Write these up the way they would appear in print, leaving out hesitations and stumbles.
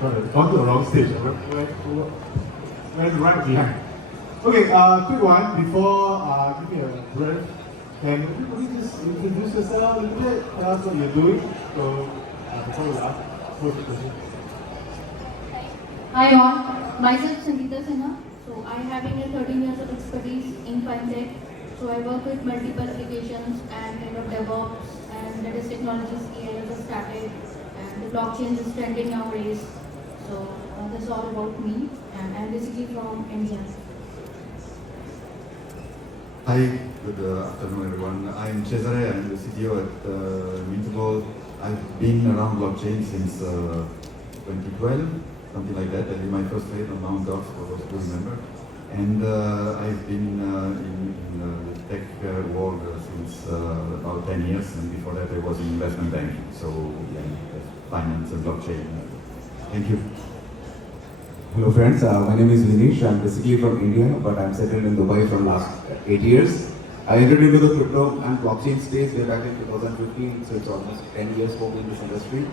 gone to the wrong stage. Went right behind. Okay, quick one before give me a breath. Can everybody just introduce yourself a little bit? Tell us what you're doing. So before we ask, first question. Hi all, myself Sangeeta Sinha. So I having a 13 years of expertise in fintech. So I work with multiple applications and kind of DevOps and that is technologies AI has started and the blockchain is trending nowadays. So this is all about me and I'm basically from India. Hi, good afternoon everyone. I'm Cesare, I'm the CTO at Mintable. I've been around blockchain since 2012, something like that. I did my first trade on Mt. Gox, for those who remember. And I've been in the tech world since about 10 years, and before that I was in investment banking. So yeah, finance and blockchain. Thank you. Hello friends, my name is Vinish. I'm basically from India, but I'm settled in Dubai from last 8 years. I entered into the crypto and blockchain space way back in 2015, so it's almost 10 years working in this industry.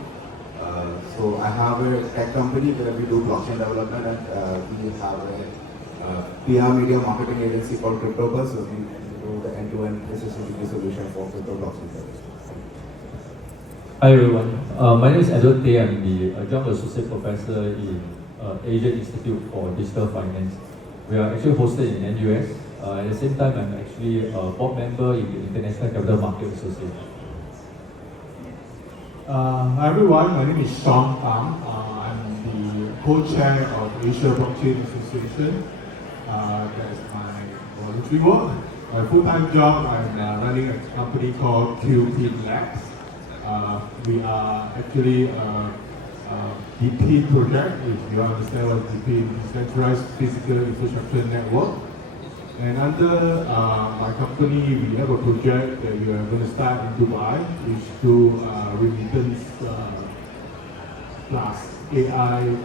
So I have a tech company where we do blockchain development, and we have a PR media marketing agency called CryptoBuzz, so we do the end-to-end SSMG solution for crypto blockchain service. Hi everyone, my name is Edward Tay. I'm the Adjunct Associate Professor in Asian Institute for Digital Finance. We are actually hosted in NUS. At the same time, I'm actually a board member in the International Capital Market Association. Hi everyone, my name is Sean Tam. I'm the co-chair of Asia Blockchain Association. That's my voluntary work. My full-time job, I'm running a company called QP Labs. We are actually a DP project, if you understand what DP is, Decentralized Physical Infrastructure Network. And under my company, we have a project that we are going to start in Dubai, which do remittance plus AI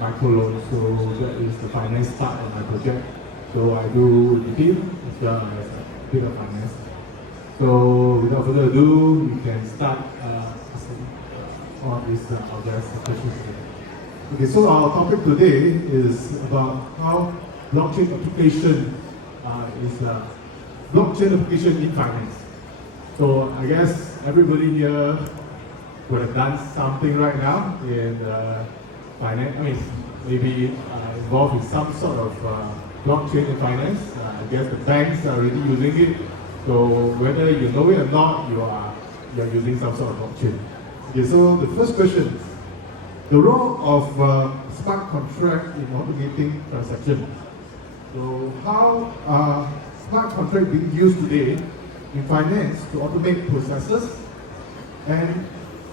microloans. So that is the finance part of my project. So I do DP as well as a bit of finance. So without further ado, we can start on this questions. Okay, so our topic today is about how blockchain application is a blockchain application in finance. So I guess everybody here would have done something right now in finance. I mean, maybe involved in some sort of blockchain in finance. I guess the banks are already using it. So whether you know it or not, you're using some sort of blockchain. Okay, so the first question is the role of smart contract in automating transactions. So how are smart contracts being used today in finance to automate processes, and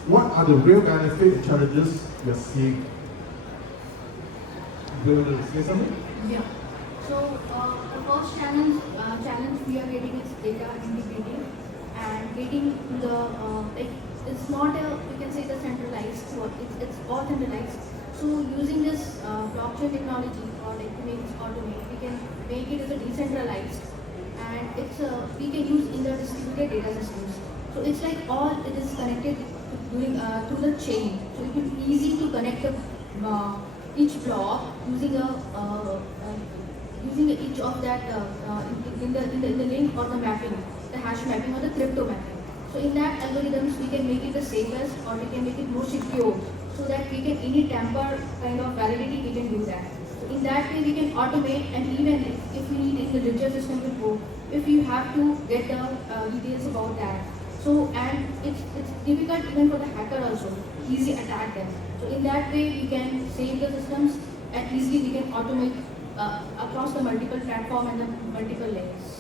what are the real benefits and challenges you're seeing? Do you want to say something? Yeah. So the first challenge we are getting is data integrity and getting the it's not a, we can say the centralized work, it's all centralized. So using this blockchain technology or like to make it automate, we can make it as a decentralized, and it's we can use in the distributed data systems. So it's like all it is connected through the chain. So it will be easy to connect each block using each of that in the link or the mapping, the hash mapping or the crypto mapping. So in that algorithms, we can make it the safest or we can make it more secure, so that we can any tamper kind of validity we can do that. So in that way we can automate, and even if we need in the ledger system before, if you have to get the details about that. So and it's difficult even for the hacker also, easy attack them. So in that way we can save the systems and easily we can automate across the multiple platform and the multiple layers.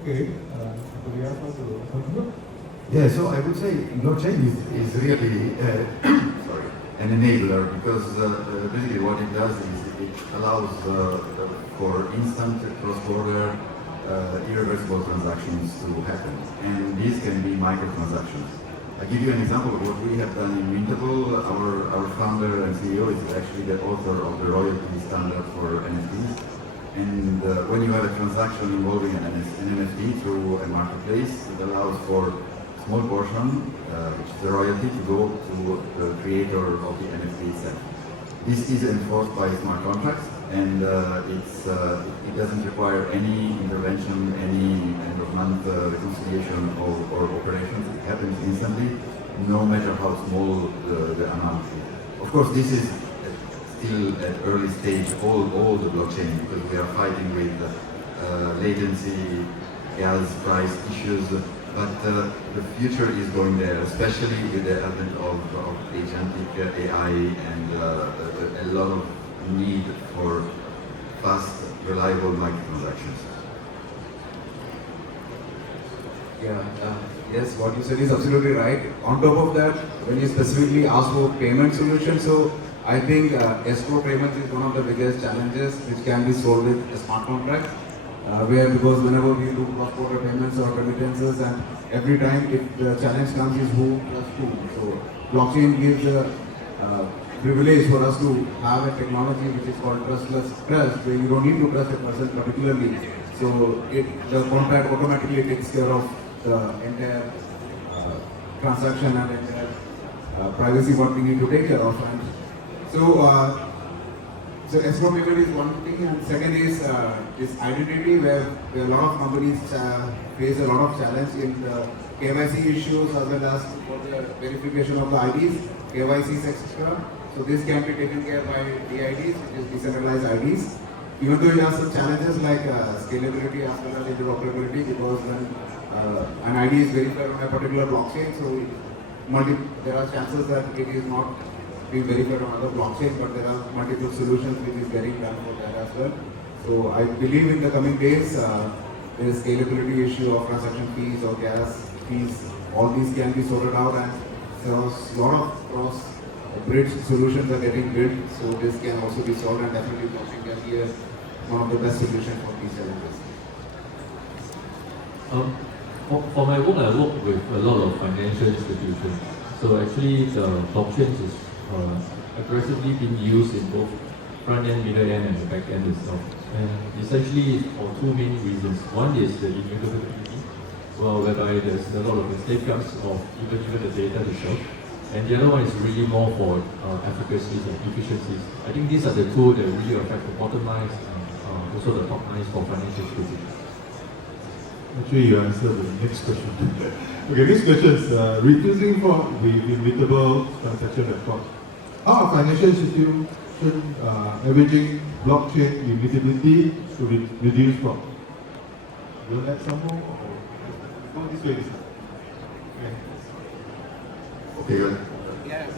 Okay, anybody else want to contribute? Yeah, so I would say blockchain is really sorry, an enabler, because basically what it does is it allows for instant cross-border irreversible transactions to happen, and these can be microtransactions. I'll give you an example of what we have done in Mintable. Our founder and CEO is actually the author of the royalty standard for NFTs. And when you have a transaction involving an NFT through a marketplace, it allows for small portion, which is the royalty, to go to the creator of the NFT itself. This is enforced by smart contracts, and it doesn't require any intervention, any end of month reconciliation or operations. It happens instantly, no matter how small the amount is. Of course, this is still at early stage, all the blockchain, because we are fighting with latency, gas price issues, but the future is going there, especially with the advent of agentic AI and a lot of need for fast, reliable microtransactions. Yeah, yes, what you said is absolutely right. On top of that, when you specifically ask for payment solutions, so I think escrow payments is one of the biggest challenges which can be solved with a smart contract. Where because whenever we do cross-border payments or remittances, and every time if the challenge comes is who plus who. So blockchain gives a privilege for us to have a technology which is called trustless trust, where you don't need to trust a person particularly. So the contract automatically takes care of the entire transaction and entire privacy what we need to take care of. And so escrow payment is one thing, and second is this identity, where a lot of companies face a lot of challenge in the KYC issues as well as for the verification of the IDs, KYCs, etc. So this can be taken care by DIDs, which is decentralized IDs. Even though it has some challenges like scalability as well as interoperability, because when an ID is verified on a particular blockchain, so there are chances that it is not being verified on other blockchains, but there are multiple solutions which is getting done for that as well. So I believe in the coming days, the scalability issue of transaction fees or gas fees, all these can be sorted out, and there are a lot of cross-bridge solutions are getting built, so this can also be solved, and definitely blockchain can be one of the best solutions for these challenges. For my work, I work with a lot of financial institutions. So actually, the blockchain is aggressively being used in both front end, middle end, and the back end itself. And essentially, for two main reasons. One is the immutability, whereby there's a lot of safeguards of even the data itself. And the other one is really more for efficacies and efficiencies. I think these are the two that really affect the bottom lines and also the top lines for financial institutions. Actually, you answered the next question. Okay, next question is reducing fraud with immutable transaction record. How are financial institutions leveraging blockchain immutability to reduce fraud? Will that some more? Go this way. Okay, good. Yes.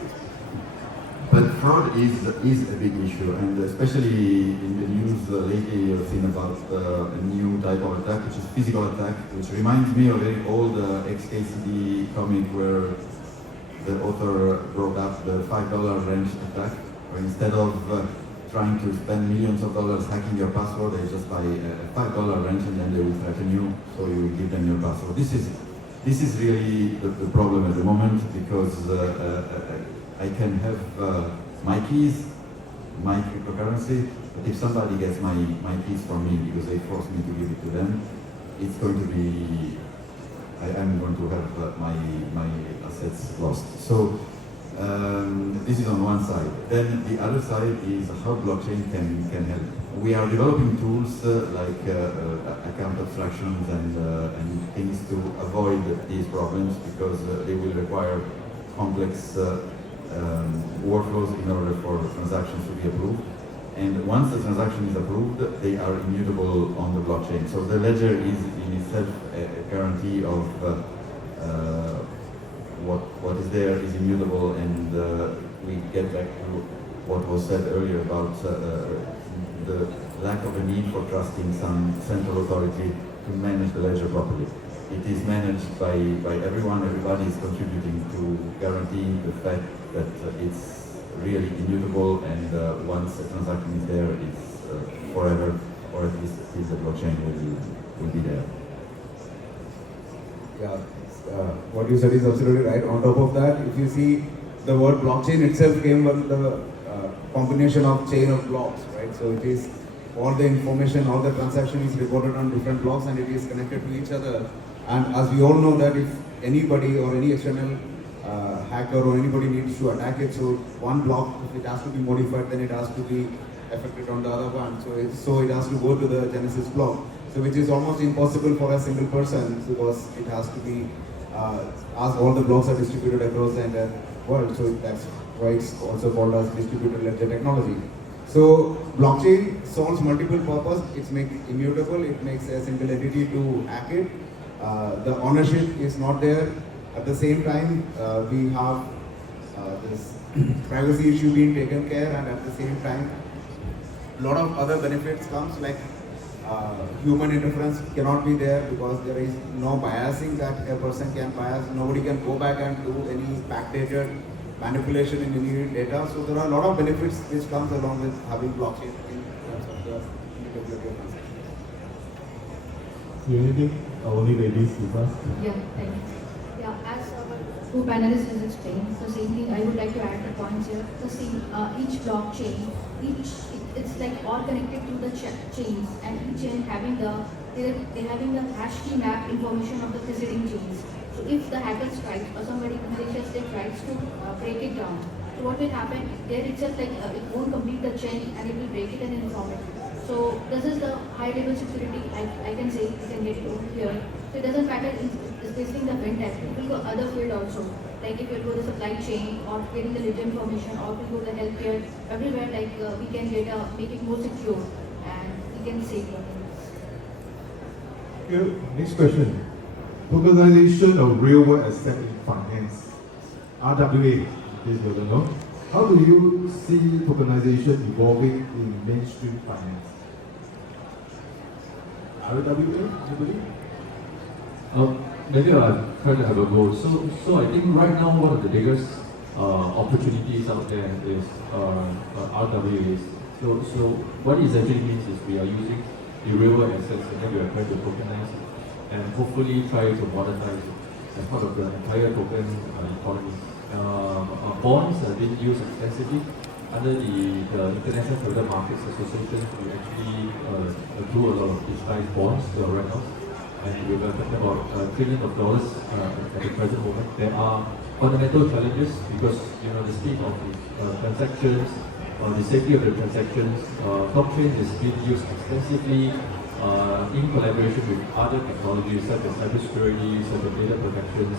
But fraud is a big issue, and especially in the news lately, you've seen about a new type of attack, which is physical attack, which reminds me of a very old ATxSG comic where the author brought up the $5 wrench attack, where instead of trying to spend millions of dollars hacking your password, they just buy a $5 wrench and then they will threaten you, so you will give them your password. This is really the problem at the moment, because I can have my keys, my cryptocurrency, but if somebody gets my keys from me because they force me to give it to them, it's going to be, I'm going to have my assets lost. So this is on one side. Then the other side is how blockchain can help. We are developing tools like account abstractions and things to avoid these problems, because they will require complex workflows in order for transactions to be approved. And once the transaction is approved, they are immutable on the blockchain. So the ledger is in itself a guarantee of what is there is immutable, and we get back to what was said earlier about the lack of a need for trusting some central authority to manage the ledger properly. It is managed by everyone. Everybody is contributing to guaranteeing the fact that it's really immutable, and once a transaction is there, it's forever, or at least the blockchain will be there. Yeah, what you said is absolutely right. On top of that, if you see, the word blockchain itself came from the combination of chain of blocks, right? So it is all the information, all the transaction is recorded on different blocks, and it is connected to each other. And as we all know that if anybody or any external hacker or anybody needs to attack it. So one block, if it has to be modified, then it has to be affected on the other one. So it has to go to the Genesis block. So which is almost impossible for a single person because it has to be as all the blocks are distributed across the entire world. So that's why it's also called as distributed ledger technology. So blockchain solves multiple purposes. It makes immutable. It makes a single entity to hack it. The ownership is not there. At the same time, we have this privacy issue being taken care, and at the same time, a lot of other benefits comes like human interference cannot be there because there is no biasing that a person can bias. Nobody can go back and do any backdated manipulation in any data. So there are a lot of benefits which comes along with having blockchain in terms of the immutability of transactions. Anything? Only ladies you first. Yeah, thank you. Yeah, as our two panelists has explained, the same thing I would like to add the points here. The same, each blockchain, it's like all connected to the chains, and each chain having they're having the hash key map information of the preceding chains. So if the hacker strikes or somebody malicious they tries to break it down, so what will happen? There itself like it won't complete the chain and it will break it and inform it. So this is the high level security I can say you can get it over here. So it doesn't matter especially in the fintech, it will go other field also. Like if you go to the supply chain or getting the ledger information or to go to the healthcare, everywhere like we can make it more secure and we can save money. Okay, next question. Tokenization of real world asset in finance. RWA, in case you don't know. How do you see tokenization evolving in mainstream finance? RWA, anybody? Maybe I'll try to have a go. So I think right now one of the biggest opportunities out there is RWAs. So what it essentially means is we are using the real world assets and then we are trying to tokenize it and hopefully try to monetize it as part of the entire token economy. Bonds are being used extensively under the International Capital Markets Association. We actually do a lot of digitized bonds right now. And we're talking about trillions of dollars at the present moment. There are fundamental challenges because the speed of the transactions, the safety of the transactions. Blockchain is being used extensively in collaboration with other technologies such as cybersecurity, such as data protections,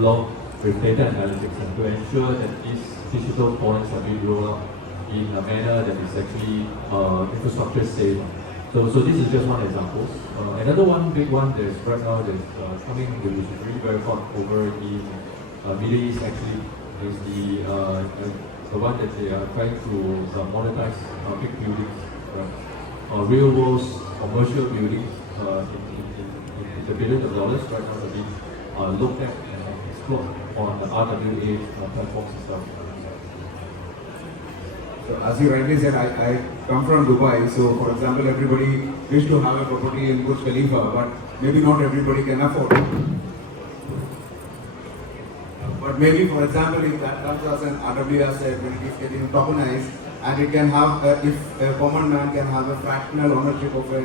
along with data analytics, and to ensure that these digital coins are being rolled out in a manner that is actually infrastructure safe. So this is just one example. Another one big one that's right now that's coming, which is really very hot over in Middle East actually, is the one that they are trying to monetize big buildings, real world commercial buildings in the billions of dollars right now are being looked at and explored on the RWA platforms and stuff. So as you rightly said, I come from Dubai. So for example, everybody wish to have a property in Burj Khalifa, but maybe not everybody can afford it. But maybe, for example, if that comes as an RWA asset, when it is getting tokenized, and it can have, if a common man can have a fractional ownership of a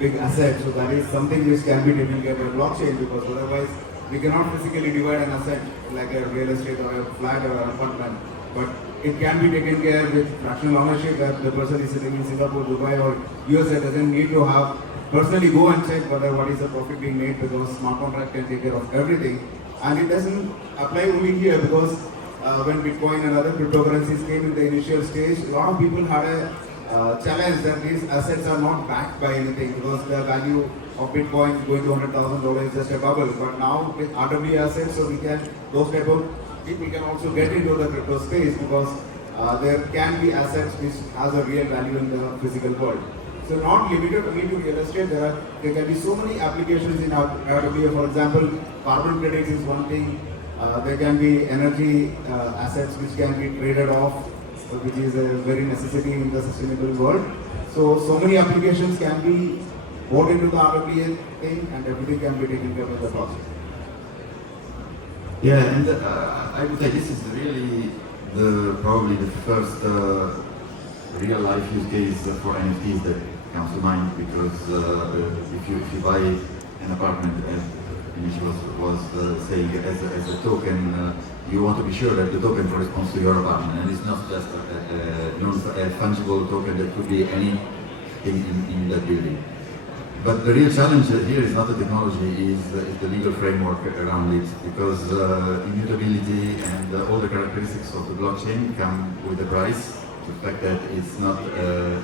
big asset, so that is something which can be taken care by blockchain, because otherwise we cannot physically divide an asset like a real estate or a flat or an apartment. But it can be taken care with fractional ownership, that the person is sitting in Singapore, Dubai or USA doesn't need to have personally go and check whether what is the profit being made, because smart contract can take care of everything. And it doesn't apply only here, because when Bitcoin and other cryptocurrencies came in the initial stage, a lot of people had a challenge that these assets are not backed by anything, because the value of Bitcoin going to $100,000 is just a bubble. But now with RWA assets, so we can, those type of people can also get into the crypto space, because there can be assets which has a real value in the physical world. So not limited only to real estate, there can be so many applications in RWA. For example, carbon credits is one thing. There can be energy assets which can be traded off, which is a very necessity in the sustainable world. So many applications can be brought into the RWA thing, and everything can be taken care of the blockchain. Yeah, and I would say this is really probably the first real life use case for NFTs that comes to mind, because if you buy an apartment Vinicius was saying, as a token, you want to be sure that the token corresponds to your apartment, and it's not just a non-fungible token that could be anything in that building. But the real challenge here is not the technology, is the legal framework around it, because immutability and all the characteristics of the blockchain come with a price. The fact that it's not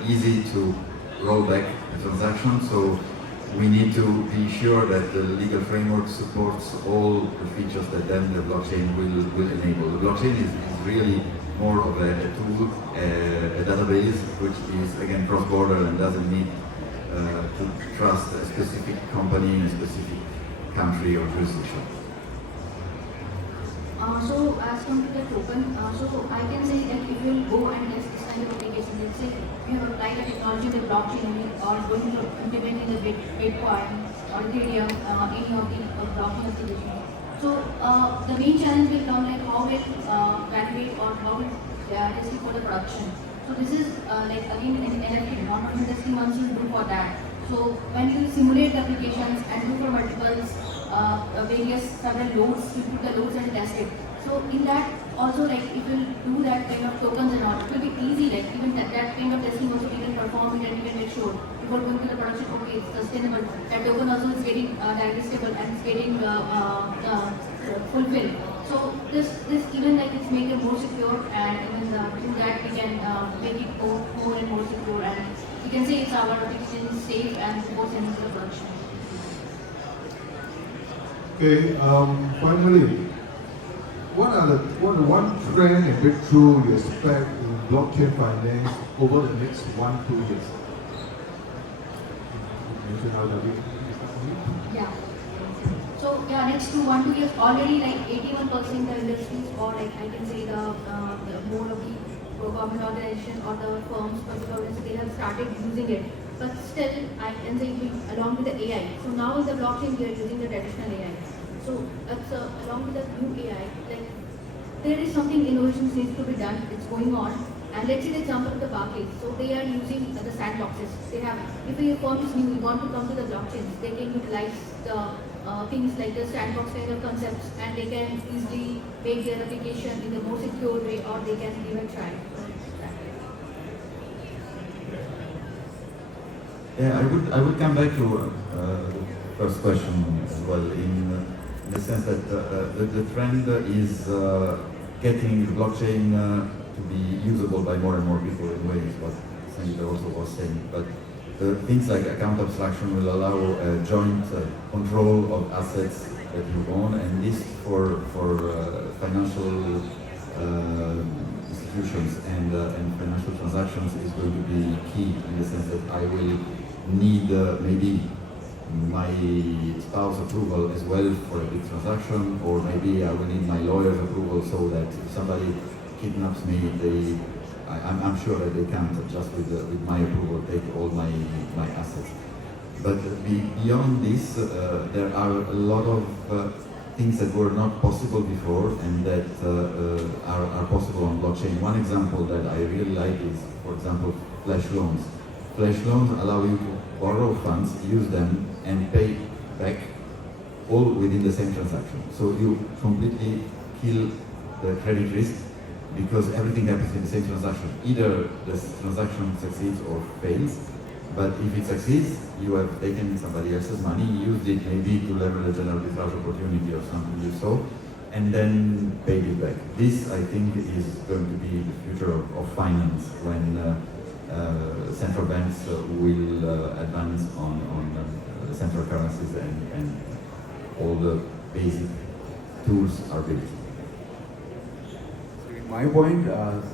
easy to roll back a transaction, so we need to be sure that the legal framework supports all the features that then the blockchain will enable. The blockchain is really more of a tool, a database, which is again cross-border and doesn't need to trust a specific company in a specific country or jurisdiction. So as come to the token, so I can say that if you go and test this kind of application, let's say you have applied the technology in the blockchain or going to implement in the Bitcoin or Ethereum, any of the blockchain applications. So the main challenge will come like how will validate or how will test it for the production. So this is like again an NFT, not only testing once you do for that. So when you simulate the applications and do for multiples various several loads, you put the loads and test it. So in that also, like if you do that kind of tokens and all, it will be easy, like even that kind of testing also you can perform it and you can make sure before going to the production, okay, it's sustainable. That token also is getting digestible and it's getting fulfilled. So this even like it's make it more secure, and even through that we can make it more and more secure, and we can say it's our application is safe and more sensitive to production. Okay, finally, what are the one trend and breakthrough you expect in blockchain finance over the next 1-2 years? Mention how the Yeah. So yeah, next to 1-2 years already like 81% the industries, or like I can say the more of the government organization or the firms, particular organizations, they have started using it. But still, I can say along with the AI. So now in the blockchain we are using the traditional AI. So that's along with the new AI, like there is something innovation needs to be done. It's going on. And let's see the example of the Barclays. So they are using the sandboxes. They have, if a firm is new, you want to come to the blockchain, they can utilize the things like the sandbox kind of concepts, and they can easily make their application in the more secure way, or they can give a try. Yeah, I would come back to the first question as well, in the sense that the trend is getting the blockchain to be usable by more and more people in ways, what Sangeeta also was saying. But things like account abstraction will allow joint control of assets that you own, and this for financial institutions and financial transactions is going to be key, in the sense that I will need maybe my spouse approval as well for a big transaction, or maybe I will need my lawyer's approval, so that if somebody kidnaps me, I'm sure that they can't just with my approval take all my assets. But beyond this, there are a lot of things that were not possible before and that are possible on blockchain. One example that I really like is, for example, flash loans. Flash loans allow you to borrow funds, use them, and pay back all within the same transaction. So you completely kill the credit risk, because everything happens in the same transaction. Either the transaction succeeds or fails, but if it succeeds, you have taken somebody else's money, used it maybe to leverage an arbitrage opportunity or something you saw, and then paid it back. This, I think, is going to be the future of finance, when central banks will advance on central currencies and all the basic tools are built. My point,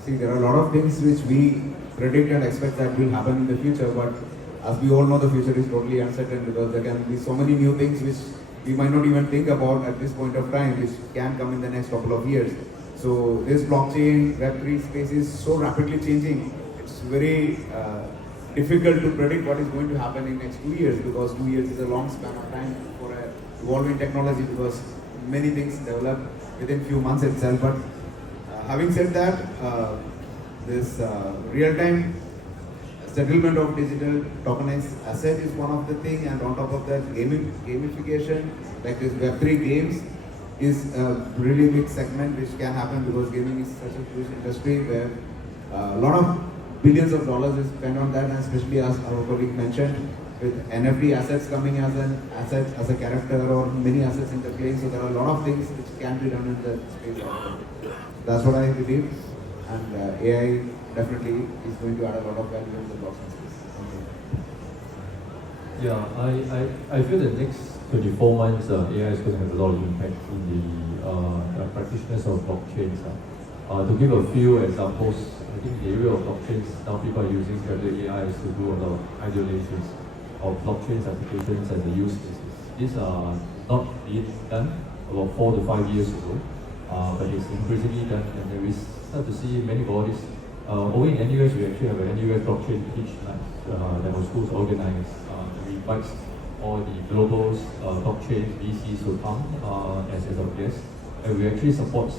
see, there are a lot of things which we predict and expect that will happen in the future, but as we all know, the future is totally uncertain, because there can be so many new things which we might not even think about at this point of time, which can come in the next couple of years. So this blockchain, Web3 space is so rapidly changing. It's very difficult to predict what is going to happen in next 2 years, because 2 years is a long span of time for evolving technology, because many things develop within few months itself. But having said that, this real-time settlement of digital tokenized asset is one of the thing, and on top of that, gamification, like this Web3 games, is a really big segment which can happen because gaming is such a huge industry where a lot of billions of dollars is spent on that, and especially as our colleague mentioned, with NFT assets coming as an asset, as a character, or many assets interplaying. So there are a lot of things which can be done in that space. That's what I believe, and AI definitely is going to add a lot of value in the blockchain space. Yeah, I feel the next 24 months AI is going to have a lot of impact in the practitioners of blockchains. To give a few examples, I think the area of blockchains, now people are using generative AI to do a lot of ideations of blockchains applications and the use cases. These are not being done about 4 to 5 years ago, but it's increasingly done, and we start to see many bodies. Over in NUS, we actually have an NUS blockchain pitch night that our schools organize. We invite all the global blockchain VCs to come as our guests, and we actually support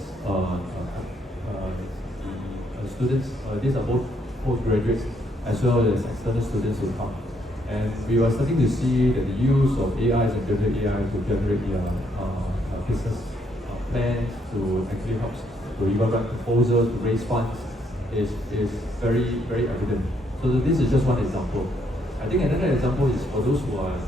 the students. These are both postgraduates as well as external students who come. And we were starting to see that the use of AIs and generative AI to generate business plans, to actually help to even write proposals, to raise funds, is very, very evident. So this is just one example. I think another example is for those who are